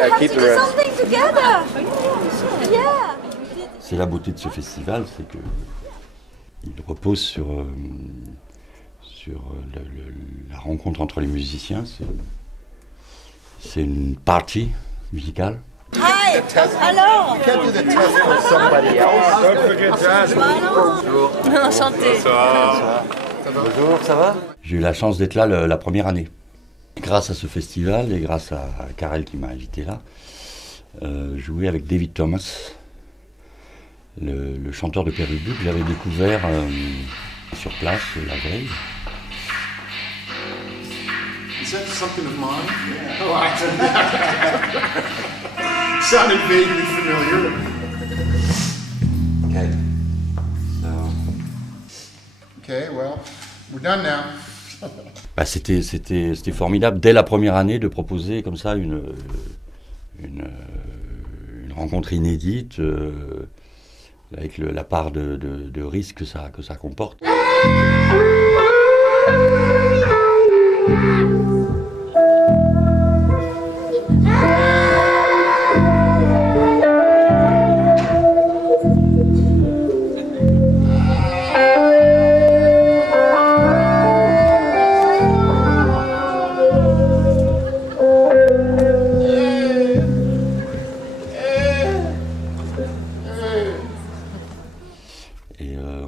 have to do something together. Yeah. C'est la beauté de ce festival, c'est que il repose sur la rencontre entre les musiciens. C'est une party musicale. Hi. Hello. You can't do the test for somebody else. Don't forget Jasmine. Bonjour. Enchanté. Bonjour, ça va? J'ai eu la chance d'être là la première année. Grâce à ce festival et grâce à Karel qui m'a invité là, jouer avec David Thomas, le chanteur de Pérubus que j'avais découvert sur place la veille. Is that something of mine? Yeah. Oh, sounded vaguely familiar. Okay. Okay, well, we're done now. Bah, c'était formidable dès la première année de proposer comme ça une rencontre inédite avec la part de risque que ça comporte.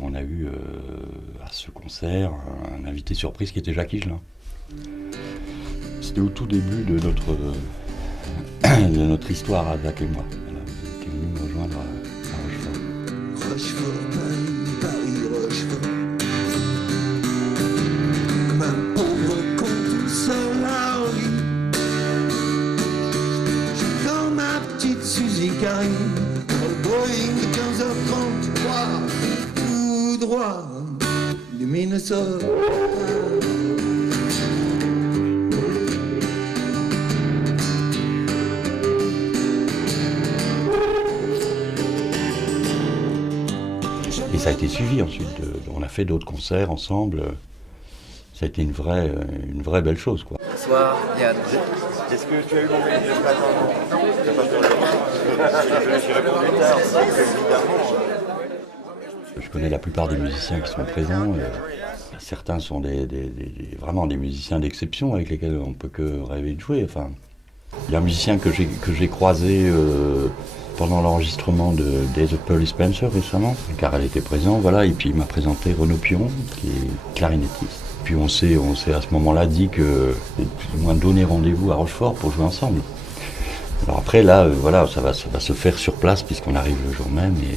On a eu à ce concert un invité surprise qui était Jacques Higelin. C'était au tout début de notre histoire à Jacques et moi. Voilà, il était venu me rejoindre à Rochefort. Rochefort, Paris, Rochefort. Comme un pauvre con tout seul à Orly. J'ai dans ma petite Suzy Carrie, le Boeing 15h30, tout droit du Minnesota. Et ça a été suivi ensuite. On a fait d'autres concerts ensemble. Ça a été une vraie belle chose, quoi. Bonsoir, Yann. Est-ce que tu as eu mon mail de ce matin? Non, tu n'as pas fait je suis répondu tard, évidemment. Je connais la plupart des musiciens qui sont présents. Certains sont vraiment des musiciens d'exception avec lesquels on ne peut que rêver de jouer. Enfin, il y a un musicien que j'ai croisé pendant l'enregistrement de Days of Pearly Spencer récemment, car elle était présente, voilà, et puis il m'a présenté Renaud Pion, qui est clarinettiste. Puis on s'est à ce moment-là dit que plus ou moins donné rendez-vous à Rochefort pour jouer ensemble. Alors après là, voilà, ça va se faire sur place puisqu'on arrive le jour même et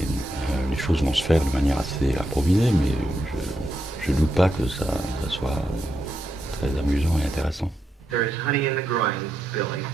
les choses vont se faire de manière assez improvisée, mais je doute pas que ça soit très amusant et intéressant. There is honey in the groin, Billy.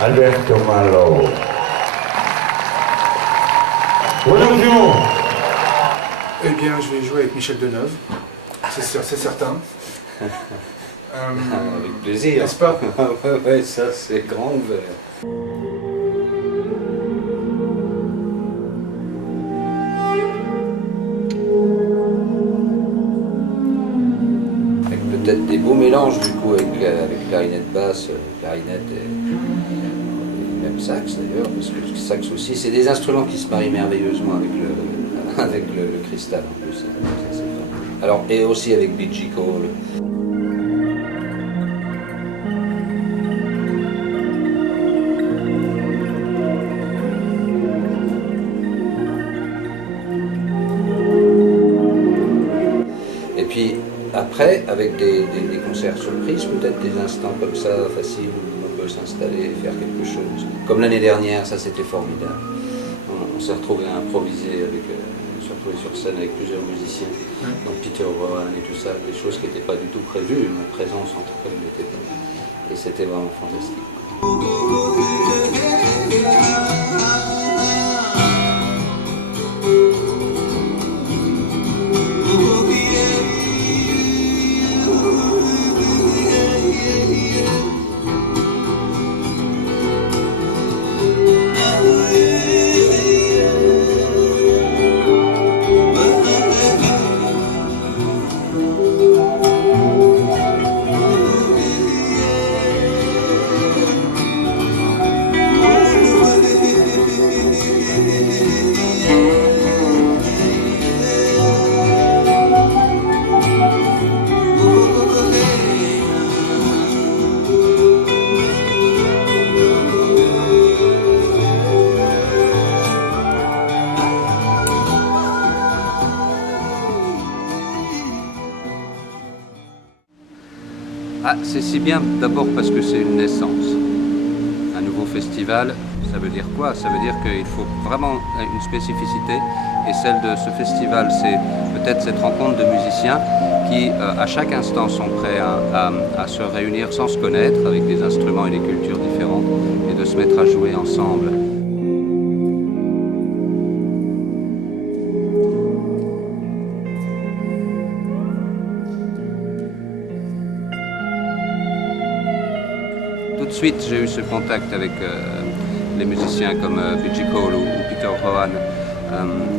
Alberto Malo. Bonjour. Eh bien, je vais jouer avec Michel Deneuve, c'est certain. Avec plaisir. N'est-ce pas? Ouais, ça c'est grand ouvert. Avec peut-être des beaux mélanges du coup avec clarinette basse, clarinette et même sax d'ailleurs, parce que le sax aussi, c'est des instruments qui se marient merveilleusement avec le cristal en plus. Ça, c'est vrai. Alors, et aussi avec B.G. Cole. Et puis après, avec des concerts surprises, peut-être des instants comme ça, faciles, où on peut s'installer et faire quelque chose. Comme l'année dernière, ça c'était formidable. On s'est retrouvés à improviser, on s'est retrouvés sur scène avec plusieurs musiciens, donc Peter Rowan et tout ça, des choses qui n'étaient pas du tout prévues, ma présence en tout cas n'était pas. Et c'était vraiment fantastique. Ah, c'est si bien d'abord parce que c'est une naissance. Un nouveau festival, ça veut dire quoi? Ça veut dire qu'il faut vraiment une spécificité. Et celle de ce festival, c'est peut-être cette rencontre de musiciens qui, à chaque instant, sont prêts à se réunir sans se connaître, avec des instruments et des cultures différentes, et de se mettre à jouer ensemble. Tout de suite, j'ai eu ce contact avec les musiciens comme B.G. Cole ou Peter Rowan,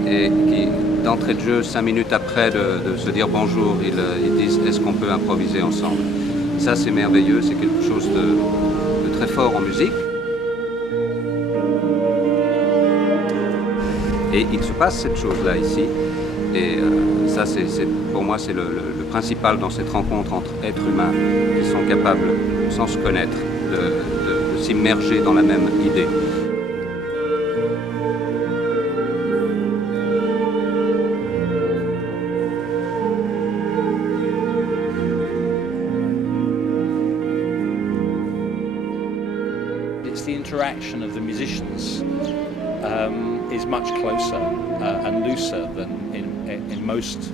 et qui, d'entrée de jeu, 5 minutes après de se dire bonjour, ils disent « est-ce qu'on peut improviser ensemble ?» Ça, c'est merveilleux, c'est quelque chose de très fort en musique. Et il se passe cette chose-là ici, et ça, pour moi, c'est le principal dans cette rencontre entre êtres humains qui sont capables, sans se connaître, de s'immerger dans la même idée. It's the interaction of the musicians is much closer and looser than in most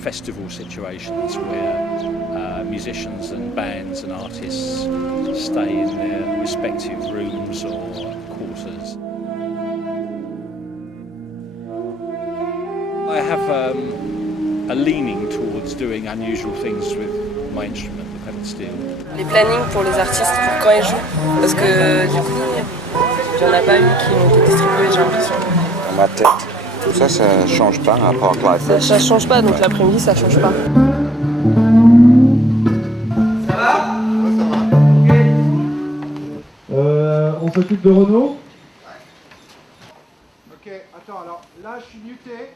festival situations where musicians and bands and artists stay in their respective rooms or quarters. I have a leaning towards doing unusual things with my instrument, the pedal steel. Les plannings pour les artistes, pour quand ils jouent, parce que du coup, il n'y en a pas eu qui ont été distribués, j'ai l'impression. Dans ma tête. Tout ça, ça change pas à part live. Ça change pas, donc l'après-midi, ça change pas. Ça va? On s'occupe de Renaud? Ok, attends, alors là je suis muté.